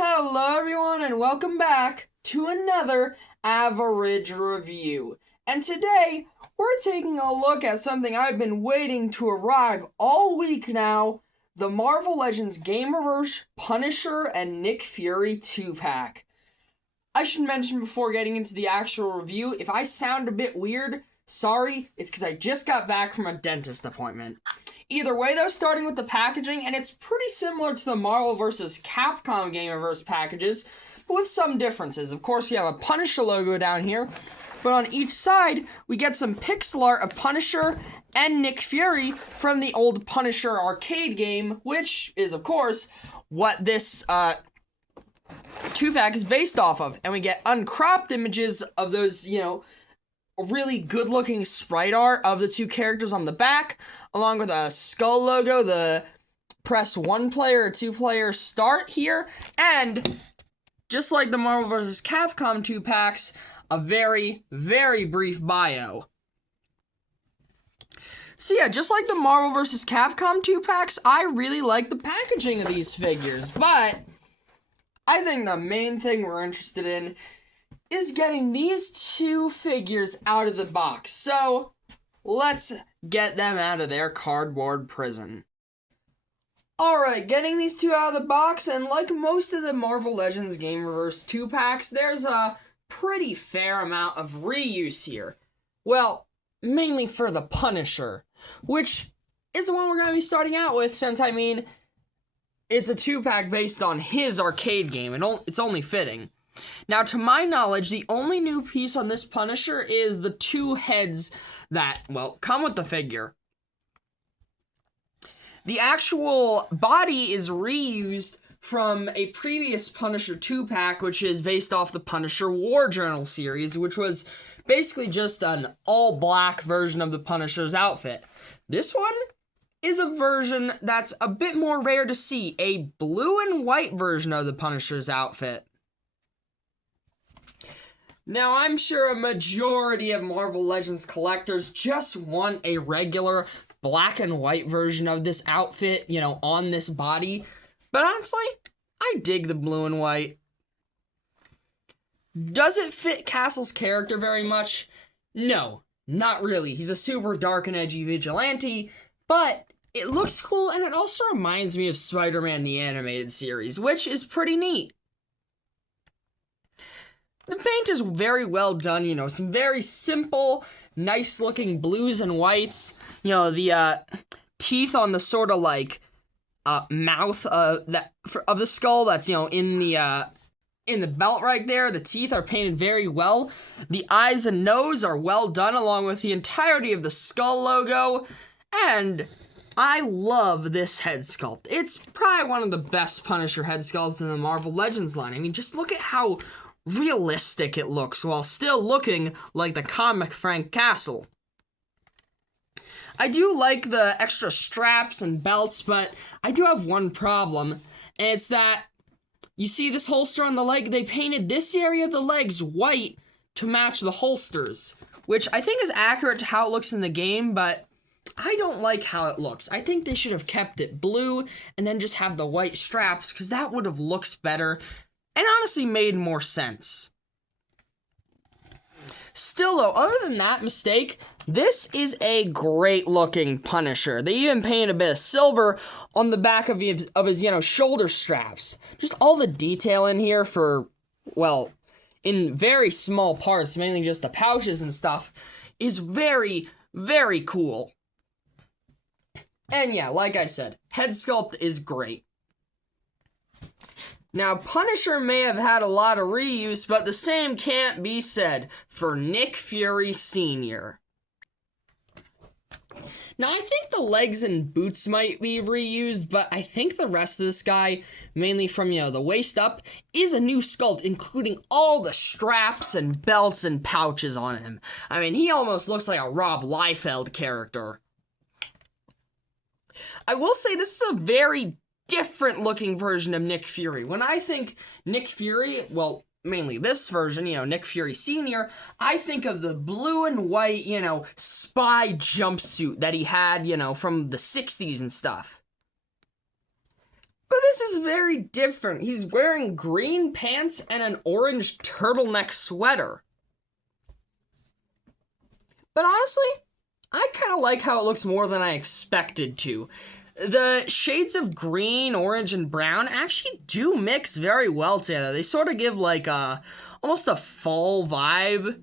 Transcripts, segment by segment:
Hello everyone and welcome back to another average review. And today we're taking a look at something I've been waiting to arrive all week now, the Marvel Legends Gamerverse Punisher and Nick Fury 2-pack. I should mention before getting into the actual review, if I sound a bit weird, sorry, it's because I just got back from a dentist appointment. Either way though, starting with the packaging, and it's pretty similar to the Marvel vs. Capcom Gamerverse packages, but with some differences. Of course, we have a Punisher logo down here, but on each side, we get some pixel art of Punisher and Nick Fury from the old Punisher arcade game, which is, of course, what this 2-pack is based off of. And we get uncropped images of those, really good-looking sprite art of the two characters on the back, along with a skull logo, the press 1-player or 2-player start here, and just like the Marvel vs. Capcom 2-packs, a very, very brief bio. So yeah, just like the Marvel vs. Capcom 2-packs, I really like the packaging of these figures, but I think the main thing we're interested in is getting these two figures out of the box. So let's get them out of their cardboard prison. Alright, getting these two out of the box, and like most of the Marvel Legends Gamerverse 2-packs, there's a pretty fair amount of reuse here. Well, mainly for the Punisher, which is the one we're going to be starting out with, since, it's a 2-pack based on his arcade game, and it's only fitting. Now, to my knowledge, the only new piece on this Punisher is the two heads that, come with the figure. The actual body is reused from a previous Punisher 2-pack, which is based off the Punisher War Journal series, which was basically just an all-black version of the Punisher's outfit. This one is a version that's a bit more rare to see, a blue and white version of the Punisher's outfit. Now, I'm sure a majority of Marvel Legends collectors just want a regular black and white version of this outfit, on this body. But honestly, I dig the blue and white. Does it fit Castle's character very much? No, not really. He's a super dark and edgy vigilante, but it looks cool, and it also reminds me of Spider-Man the Animated Series, which is pretty neat. The paint is very well done, some very simple, nice-looking blues and whites. The teeth on the sort of mouth of the skull that's in the belt right there. The teeth are painted very well. The eyes and nose are well done, along with the entirety of the skull logo. And I love this head sculpt. It's probably one of the best Punisher head sculpts in the Marvel Legends line. Just look at how realistic it looks while still looking like the comic Frank Castle. I do like the extra straps and belts, but I do have one problem, and it's that you see this holster on the leg, they painted this area of the legs white to match the holsters, which I think is accurate to how it looks in the game, but I don't like how it looks. I think they should have kept it blue and then just have the white straps, because that would have looked better and honestly made more sense. Still though, other than that mistake, this is a great looking Punisher. They even painted a bit of silver on the back of his shoulder straps. Just all the detail in here in very small parts, mainly just the pouches and stuff, is very, very cool. And yeah, like I said, head sculpt is great. Now, Punisher may have had a lot of reuse, but the same can't be said for Nick Fury Sr. Now, I think the legs and boots might be reused, but I think the rest of this guy, mainly from, the waist up, is a new sculpt, including all the straps and belts and pouches on him. He almost looks like a Rob Liefeld character. I will say this is a very different looking version of Nick Fury. When I think Nick Fury, mainly this version, Nick Fury Sr., I think of the blue and white, spy jumpsuit that he had, from the 60s and stuff. But this is very different. He's wearing green pants and an orange turtleneck sweater. But honestly, I kind of like how it looks more than I expected to. The shades of green, orange, and brown actually do mix very well together. They sort of give like almost a fall vibe,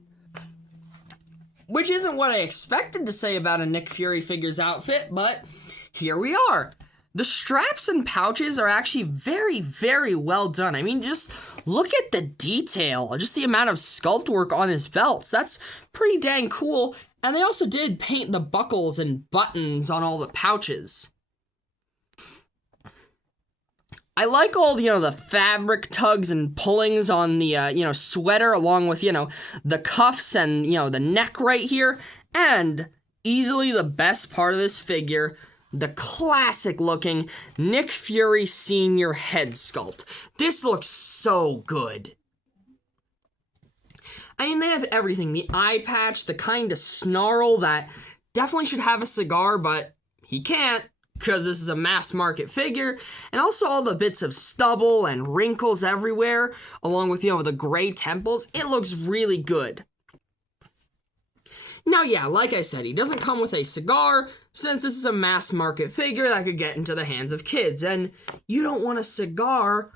which isn't what I expected to say about a Nick Fury figure's outfit, but here we are. The straps and pouches are actually very, very well done. I mean, just look at the detail, just the amount of sculpt work on his belts. That's pretty dang cool. And they also did paint the buckles and buttons on all the pouches. I like all, the fabric tugs and pullings on the, sweater, along with, the cuffs and, the neck right here. And easily the best part of this figure, the classic looking Nick Fury Sr. head sculpt. This looks so good. I mean, they have everything. The eye patch, the kind of snarl that definitely should have a cigar, but he can't because this is a mass market figure. And also all the bits of stubble and wrinkles everywhere, along with, the gray temples. It looks really good. Now, yeah, like I said, he doesn't come with a cigar, since this is a mass market figure that could get into the hands of kids, and you don't want a cigar,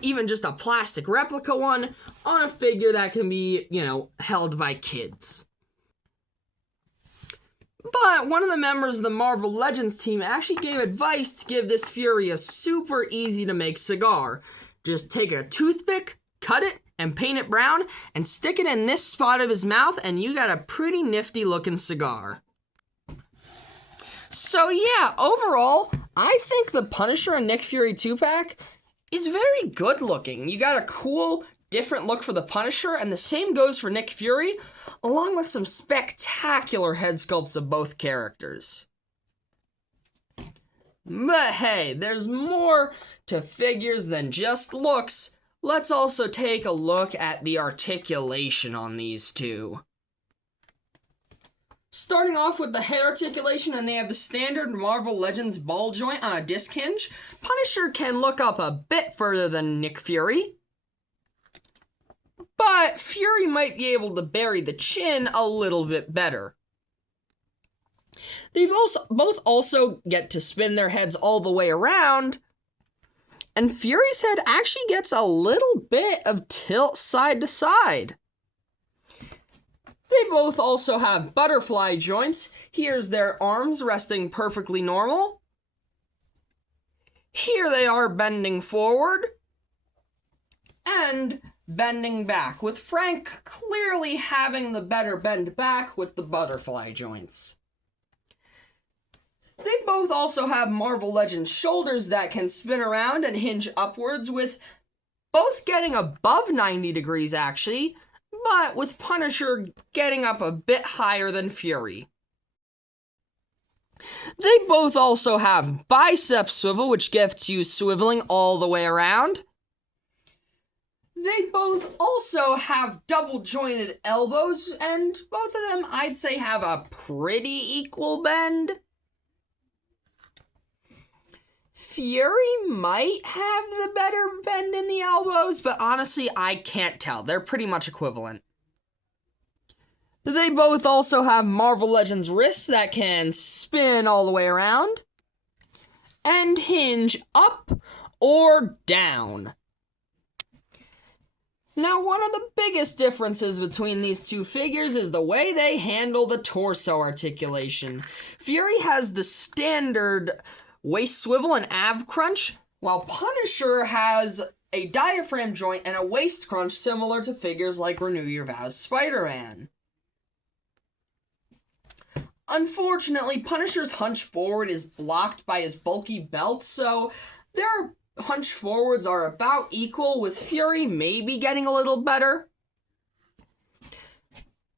even just a plastic replica one, on a figure that can be, held by kids. But one of the members of the Marvel Legends team actually gave advice to give this Fury a super easy to make cigar. Just take a toothpick, cut it, and paint it brown, and stick it in this spot of his mouth, and you got a pretty nifty looking cigar. So yeah, overall, I think the Punisher and Nick Fury 2-pack is very good looking. You got a cool, different look for the Punisher, and the same goes for Nick Fury, along with some spectacular head sculpts of both characters. But hey, there's more to figures than just looks. Let's also take a look at the articulation on these two. Starting off with the head articulation, and they have the standard Marvel Legends ball joint on a disc hinge. Punisher can look up a bit further than Nick Fury, but Fury might be able to bury the chin a little bit better. They both also get to spin their heads all the way around, and Fury's head actually gets a little bit of tilt side to side. They both also have butterfly joints. Here's their arms resting perfectly normal. Here they are bending forward and bending back, with Frank clearly having the better bend back with the butterfly joints. They both also have Marvel Legends shoulders that can spin around and hinge upwards, with both getting above 90 degrees actually, but with Punisher getting up a bit higher than Fury. They both also have bicep swivel, which gets you swiveling all the way around. They both also have double jointed elbows, and both of them I'd say have a pretty equal bend. Fury might have the better bend in the elbows, but honestly, I can't tell. They're pretty much equivalent. They both also have Marvel Legends wrists that can spin all the way around and hinge up or down. Now, one of the biggest differences between these two figures is the way they handle the torso articulation. Fury has the standard waist swivel and ab crunch, while Punisher has a diaphragm joint and a waist crunch similar to figures like Renew Your Vows Spider-Man. Unfortunately, Punisher's hunch forward is blocked by his bulky belt, so their hunch forwards are about equal, with Fury maybe getting a little better.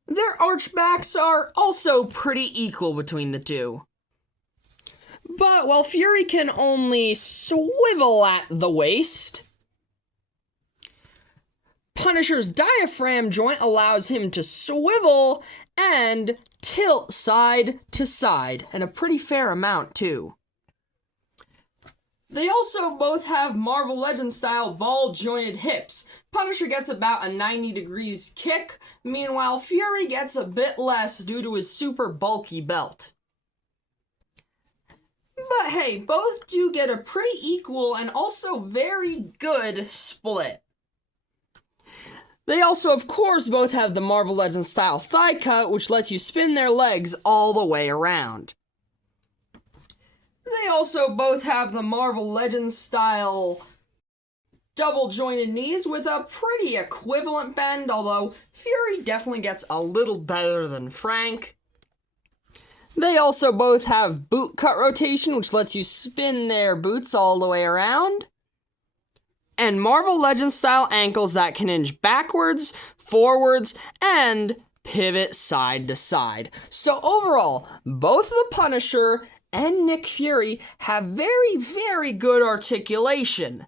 Their archbacks are also pretty equal between the two. But while Fury can only swivel at the waist, Punisher's diaphragm joint allows him to swivel and tilt side to side, and a pretty fair amount too. They also both have Marvel Legends style ball jointed hips. Punisher gets about a 90 degrees kick, meanwhile Fury gets a bit less due to his super bulky belt. But hey, both do get a pretty equal and also very good split. They also, of course, both have the Marvel Legends style thigh cut, which lets you spin their legs all the way around. They also both have the Marvel Legends style double jointed knees with a pretty equivalent bend, although Fury definitely gets a little better than Frank. They also both have boot cut rotation, which lets you spin their boots all the way around. And Marvel Legends style ankles that can hinge backwards, forwards, and pivot side to side. So overall, both the Punisher and Nick Fury have very, very good articulation.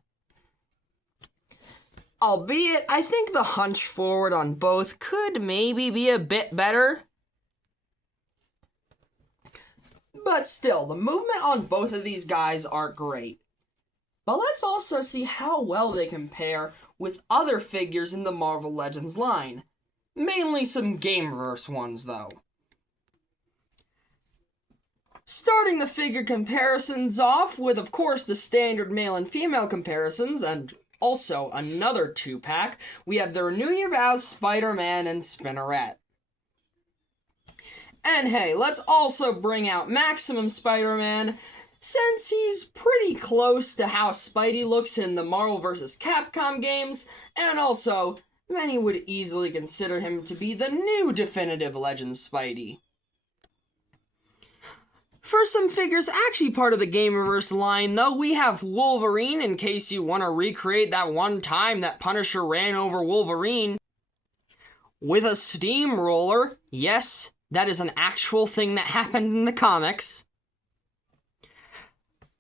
Albeit, I think the hunch forward on both could maybe be a bit better. But still, the movement on both of these guys are great. But let's also see how well they compare with other figures in the Marvel Legends line. Mainly some Gamerverse ones, though. Starting the figure comparisons off with, of course, the standard male and female comparisons, and also another 2-pack, we have the Renew Your Vows Spider-Man and Spinneret. And hey, let's also bring out Maximum Spider-Man, since he's pretty close to how Spidey looks in the Marvel vs. Capcom games, and also, many would easily consider him to be the new definitive Legends Spidey. For some figures actually part of the Gamerverse line, though, we have Wolverine, in case you want to recreate that one time that Punisher ran over Wolverine, with a steamroller. Yes, that is an actual thing that happened in the comics.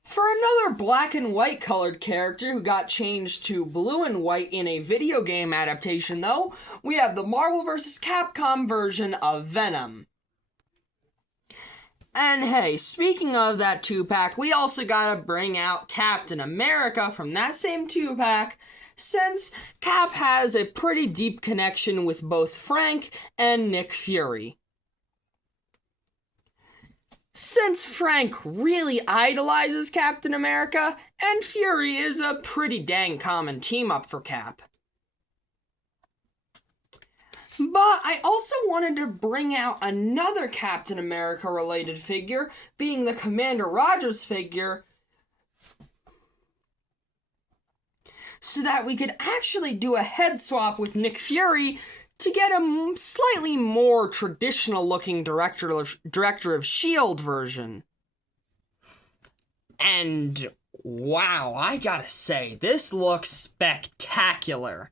For another black and white colored character who got changed to blue and white in a video game adaptation, though, we have the Marvel vs. Capcom version of Venom. And hey, speaking of that 2-pack, we also gotta bring out Captain America from that same 2-pack, since Cap has a pretty deep connection with both Frank and Nick Fury. Since Frank really idolizes Captain America, and Fury is a pretty dang common team-up for Cap. But I also wanted to bring out another Captain America related figure, being the Commander Rogers figure, so that we could actually do a head swap with Nick Fury to get a slightly more traditional looking Director of S.H.I.E.L.D. version. And wow, I gotta say, this looks spectacular.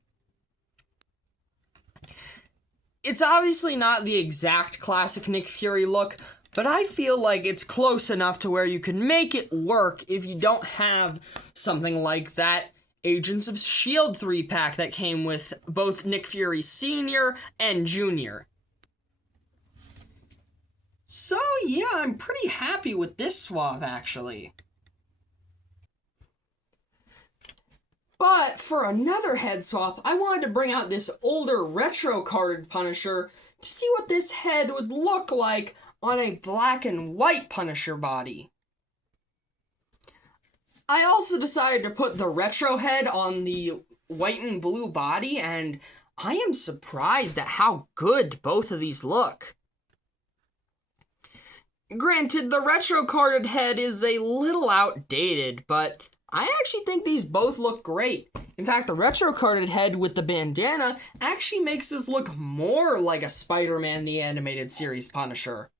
It's obviously not the exact classic Nick Fury look, but I feel like it's close enough to where you can make it work if you don't have something like that Agents of S.H.I.E.L.D. 3-pack that came with both Nick Fury Sr. and Jr. So yeah, I'm pretty happy with this swap, actually. But for another head swap, I wanted to bring out this older retro-carded Punisher to see what this head would look like on a black and white Punisher body. I also decided to put the retro head on the white and blue body, and I am surprised at how good both of these look. Granted, the retro-carded head is a little outdated, but I actually think these both look great. In fact, the retro-carded head with the bandana actually makes this look more like a Spider-Man the Animated Series Punisher.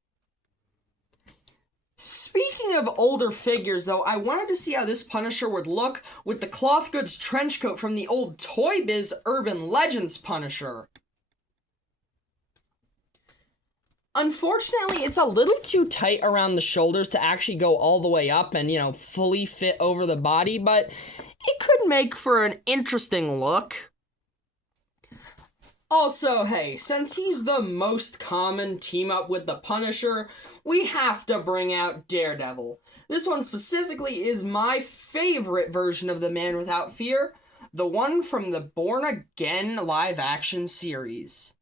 Speaking of older figures, though, I wanted to see how this Punisher would look with the cloth goods trench coat from the old Toy Biz Urban Legends Punisher. Unfortunately, it's a little too tight around the shoulders to actually go all the way up and, fully fit over the body, but it could make for an interesting look. Also, hey, since he's the most common team-up with the Punisher, we have to bring out Daredevil. This one specifically is my favorite version of the Man Without Fear, the one from the Born Again live-action series.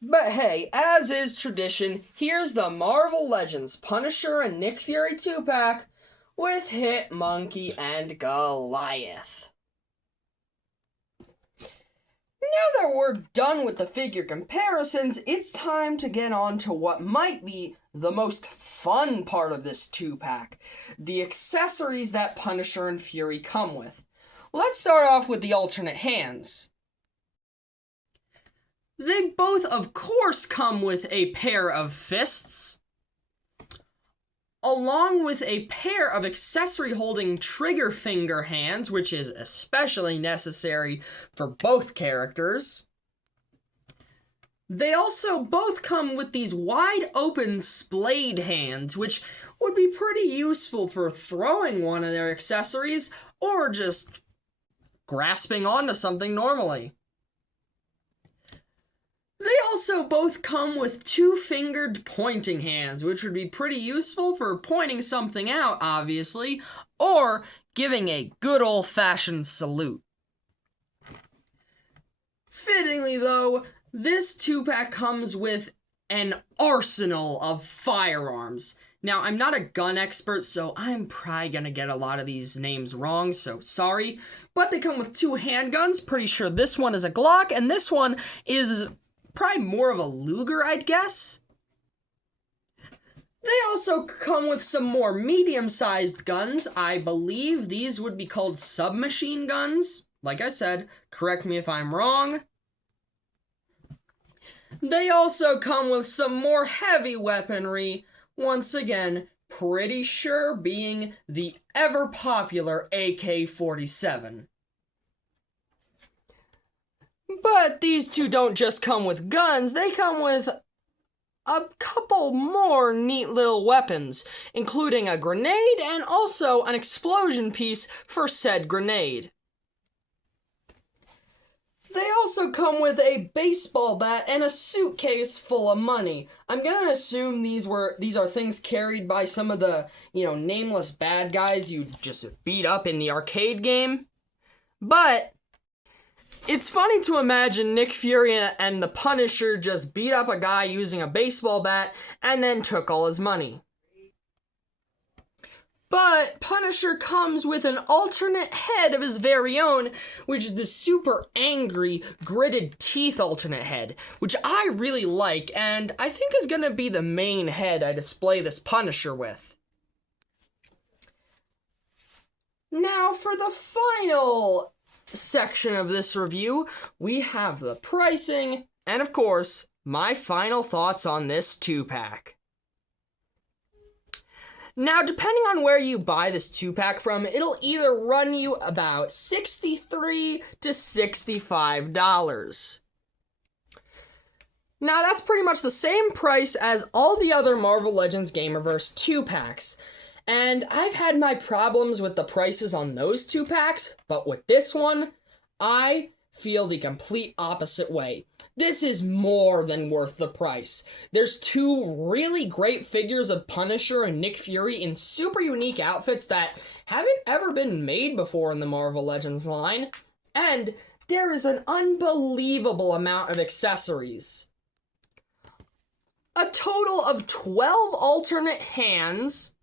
But hey, as is tradition, here's the Marvel Legends Punisher and Nick Fury 2-pack with Hit Monkey and Goliath. Now that we're done with the figure comparisons, it's time to get on to what might be the most fun part of this 2-pack, the accessories that Punisher and Fury come with. Let's start off with the alternate hands. They both, of course, come with a pair of fists, along with a pair of accessory-holding trigger finger hands, which is especially necessary for both characters. They also both come with these wide-open splayed hands, which would be pretty useful for throwing one of their accessories, or just grasping onto something normally. They also both come with two-fingered pointing hands, which would be pretty useful for pointing something out, obviously, or giving a good old-fashioned salute. Fittingly, though, this 2-pack comes with an arsenal of firearms. Now, I'm not a gun expert, so I'm probably gonna get a lot of these names wrong, so sorry. But they come with two handguns. Pretty sure this one is a Glock, and this one is probably more of a Luger, I'd guess. They also come with some more medium-sized guns. I believe these would be called submachine guns. Like I said, correct me if I'm wrong. They also come with some more heavy weaponry. Once again, pretty sure being the ever-popular AK-47. But these two don't just come with guns, they come with a couple more neat little weapons, including a grenade and also an explosion piece for said grenade. They also come with a baseball bat and a suitcase full of money. I'm gonna assume these are things carried by some of the, nameless bad guys you just beat up in the arcade game. But it's funny to imagine Nick Fury and the Punisher just beat up a guy using a baseball bat and then took all his money. But Punisher comes with an alternate head of his very own, which is the super angry, gritted teeth alternate head, which I really like, and I think is going to be the main head I display this Punisher with. Now, for the final section of this review, we have the pricing, and of course, my final thoughts on this 2-pack. Now, depending on where you buy this 2-pack from, it'll either run you about $63 to $65. Now, that's pretty much the same price as all the other Marvel Legends Gamerverse 2-packs. And I've had my problems with the prices on those 2-packs, but with this one, I feel the complete opposite way. This is more than worth the price. There's two really great figures of Punisher and Nick Fury in super unique outfits that haven't ever been made before in the Marvel Legends line, and there is an unbelievable amount of accessories. A total of 12 alternate hands,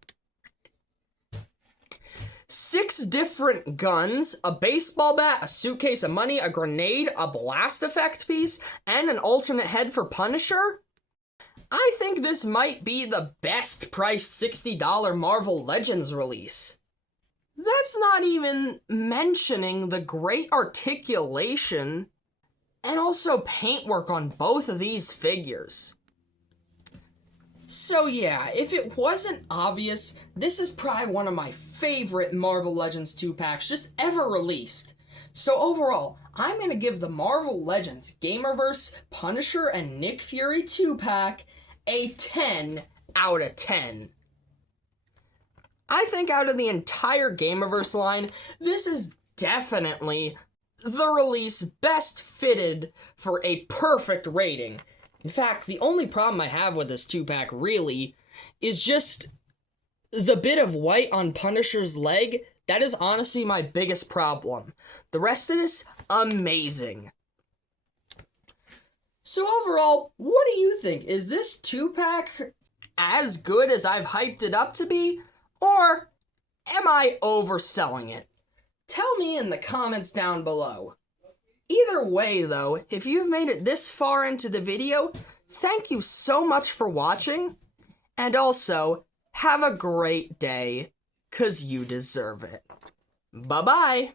6 different guns, a baseball bat, a suitcase of money, a grenade, a blast effect piece, and an alternate head for Punisher? I think this might be the best priced $60 Marvel Legends release. That's not even mentioning the great articulation and also paintwork on both of these figures. So yeah, if it wasn't obvious, this is probably one of my favorite Marvel Legends 2-packs just ever released. So overall, I'm going to give the Marvel Legends Gamerverse Punisher and Nick Fury 2-pack a 10 out of 10. I think out of the entire Gamerverse line, this is definitely the release best fitted for a perfect rating. In fact, the only problem I have with this 2-pack really is just the bit of white on Punisher's leg. That is honestly my biggest problem. The rest of this, amazing. So overall, what do you think? Is this 2-pack as good as I've hyped it up to be? Or am I overselling it? Tell me in the comments down below. Either way though, if you've made it this far into the video, thank you so much for watching. And also, have a great day, 'cause you deserve it. Bye-bye.